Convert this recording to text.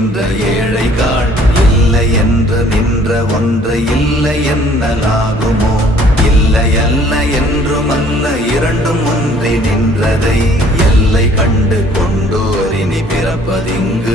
நின்ற ஏழைகாள் இல்லை என்று நின்ற ஒன்று இல்லை என்னலாகுமோ? இல்லை அல்ல என்றும் அல்ல இரண்டும் ஒன்றி நின்றதை எல்லை கண்டு கொண்டோரினி பிறப்பதிங்கு